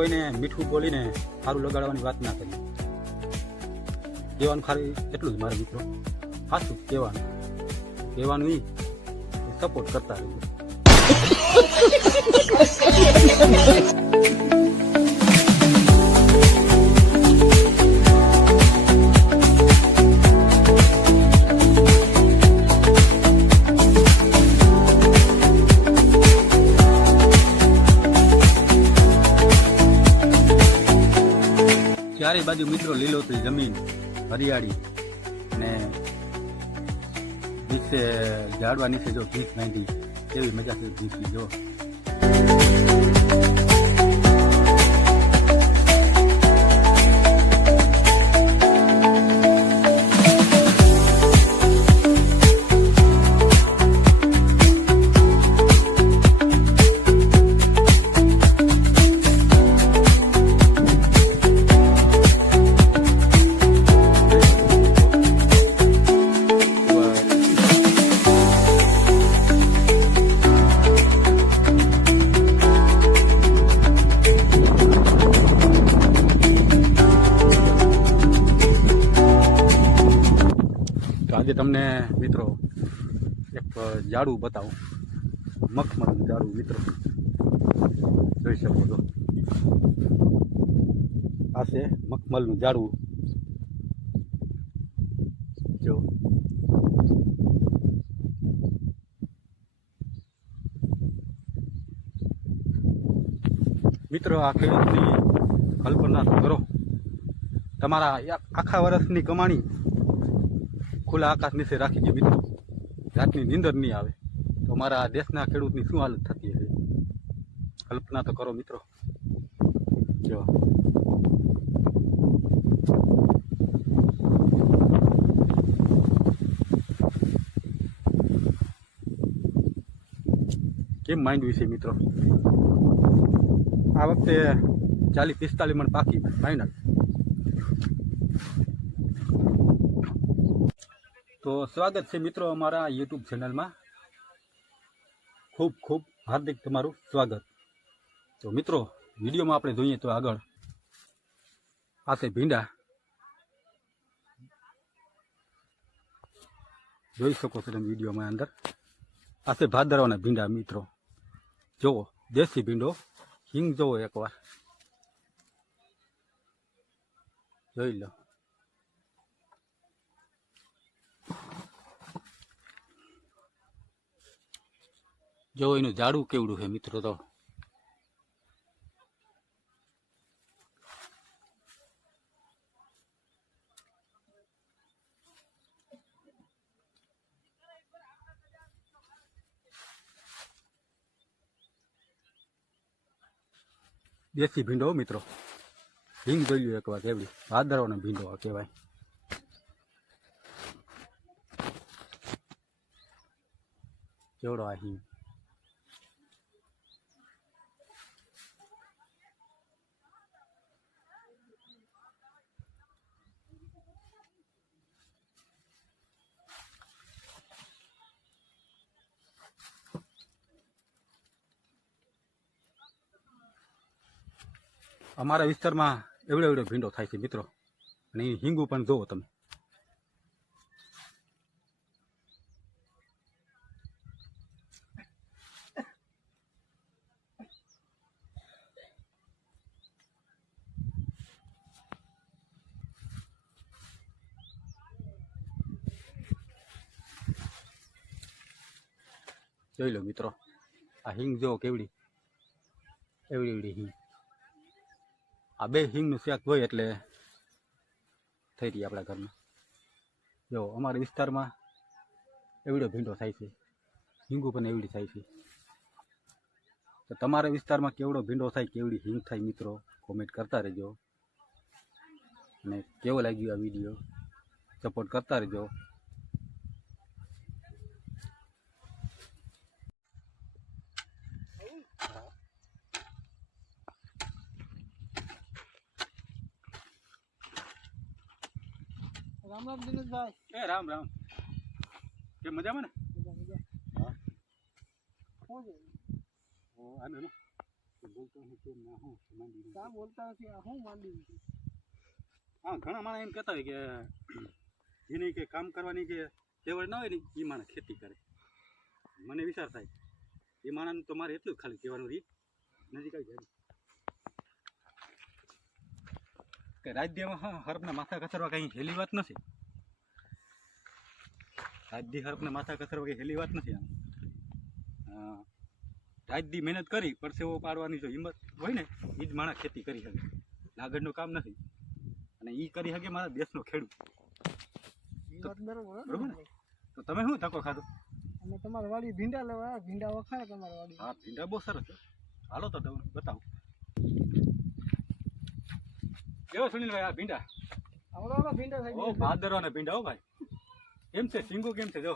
કોઈને મીઠું બોલીને સારું લગાડવાની વાત ના કરી. કહેવાનું ખાલી એટલું જ મારા મિત્રો, સાચું કહેવાનું ઈ સપોર્ટ કરતા રહેજો. ચારે બાજુ મિત્રો લીલોતરી જમીન, હરિયાળી ને નીચે ઝાડવા નીચે જો ભીખ બાંધી કેવી મજા છે ભીખની જો. આજે તમને મિત્રો એક ઝાડું બતાવું, મખમલનું ઝાડું મિત્રો જોઈ શકો છો. આ છે મખમલનું ઝાડું જો. મિત્રો આ ખેડૂતની કલ્પના કરો, તમારા આખા વર્ષની કમાણી ખુલ્લા આકાશ નીચે રાખી દે મિત્રો, રાતની નીંદર નહીં આવે તો મારા દેશના ખેડૂતની શું હાલત થતી હશે, કલ્પના તો કરો મિત્રો. જો કેમ માંડવી છે મિત્રો. આ વખતે 40-45 મણ પાકી ફાઇનલ. તો સ્વાગત છે મિત્રો અમારા યુટ્યુબ ચેનલમાં, ખૂબ ખૂબ હાર્દિક તમારું સ્વાગત. તો મિત્રો વિડીયોમાં આપણે જોઈએ તો આગળ આ છે ભીંડા, જોઈ શકો છો તમે વિડીયોમાં અંદર. આ છે ભાદરવાના ભીંડા મિત્રો, જુઓ દેશી ભીંડો, હિંગ જુઓ એકવાર જોઈ લો. જો એનું ઝાડું કેવડું છે મિત્રો. તો દેશી ભીંડો મિત્રો, હિંગ જોઈ લો એકવાર કેવડી, ભાદરવાનો ભીંડો કહેવાય. કેવડો આ હિંગ. અમારા વિસ્તારમાં એવડો ભીંડો થાય છે મિત્રો, અને એ હિંગુ પણ જુઓ તમે. જોઈ લો મિત્રો, આ હિંગ જુઓ કેવડી, એવડી હિંગ. આ બે હિંગનું શાક હોય એટલે થઈ રહી આપણા ઘરમાં. જો અમારા વિસ્તારમાં એવડો ભીંડો થાય છે, હિંગુ પણ એવડી થાય છે. તો તમારા વિસ્તારમાં કેવડો ભીંડો થાય, કેવડી હિંગ થાય મિત્રો, કોમેન્ટ કરતા રહેજો. અને કેવો લાગ્યો આ વિડીયો સપોર્ટ કરતા રહેજો. રામ રામ દિનેશભાઈ. એ રામ રામ. કેમ મજામાં ને? હા. ઓ આને કામ બોલતા નથી આ હું માંડી છું. હા ઘણા માણસ એમ કહેતા હોય કે જેની કે કામ કરવાની કે તેવડ ના હોય ને એ માણસ ખેતી કરે. મને વિચાર થાય એ માણસને તો મારે એટલું જ ખાલી કહેવાનું રહી નજીક આવી જાય કે રાજ્યમાં હા હરફના માથા કચરવા કંઈ હેલી વાત નથી. રાજ્ય હરફના માથા કચરવા કંઈ હેલી વાત નથી. રાજ્ય મહેનત કરી પરસેવો પાડવાની જો હિંમત હોય ને એ જ માણસ ખેતી કરી શકે. લાગડનું કામ નથી અને એ કરી શકે મારા દેશનો ખેડૂત. એ વાત બરોબર હો. બરોબર ને? તો તમે શું ધક્કો ખાધો? અમે તમારી વાડી ભીંડા લેવા આવ્યા. ભીંડા વખાણે તમારી વાડી. હા ભીંડા બહુ સરસ છે. હાલો તો તમને બતાવું કેવો સુનિલભાઈ આ ભીંડા. આવડો ભીંડા થઈ ઓ ગયા. ભાદરવાના ભીંડા હો ભાઈ. કેમ છે સિંગો કેમ છે જો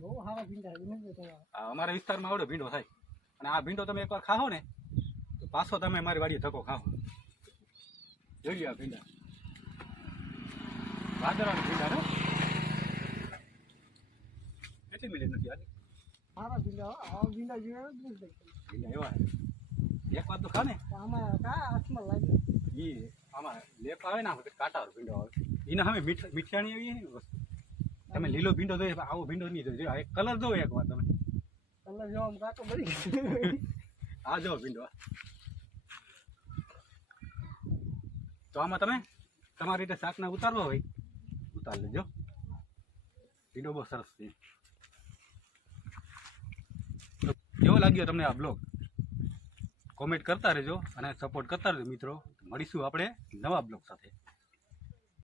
બહુ સારા ભીંડા છે તમારા. આ અમારા વિસ્તારમાં આવડો ભીંડો થાય અને આ ભીંડો તમે એકવાર ખાઓ ને તો પાછો તમે મારી વાડીએ ધક્કો ખાઓ. જોઈ લ્યો આ ભીંડા ભાદરવાના ભીંડા ને કેટલી મિનિટ નથી આજે સારા ભીંડા હો. આવા ભીંડા જેવા જ નથી. ભીંડા એવા છે. એક વાત તો ખા ને આમાં કા હાથમાં લાગે. એ આમાં લેપ આવે ને કાંટા ભીંડો આવે એના સામે મીઠાણી એવી છે ને વસ્તુ. તમે લીલો ભીંડો જોઈએ આવો ભીંડો નહીં જોયો. એક કલર જોવો એક વાર તમે કલર જેવો આમ કાંટો બળી ગયો. આ જો ભીંડો. તો આમાં તમે તમારી રીતે શાકના ઉતારવો હોય ઉતાર લેજો. ભીંડો બહુ સરસ છે. તો કેવો લાગ્યો તમને આ બ્લોગ કોમેન્ટ કરતા રહેજો અને સપોર્ટ કરતા રહેજો મિત્રો. મળીશું આપણે નવા બ્લોગ સાથે.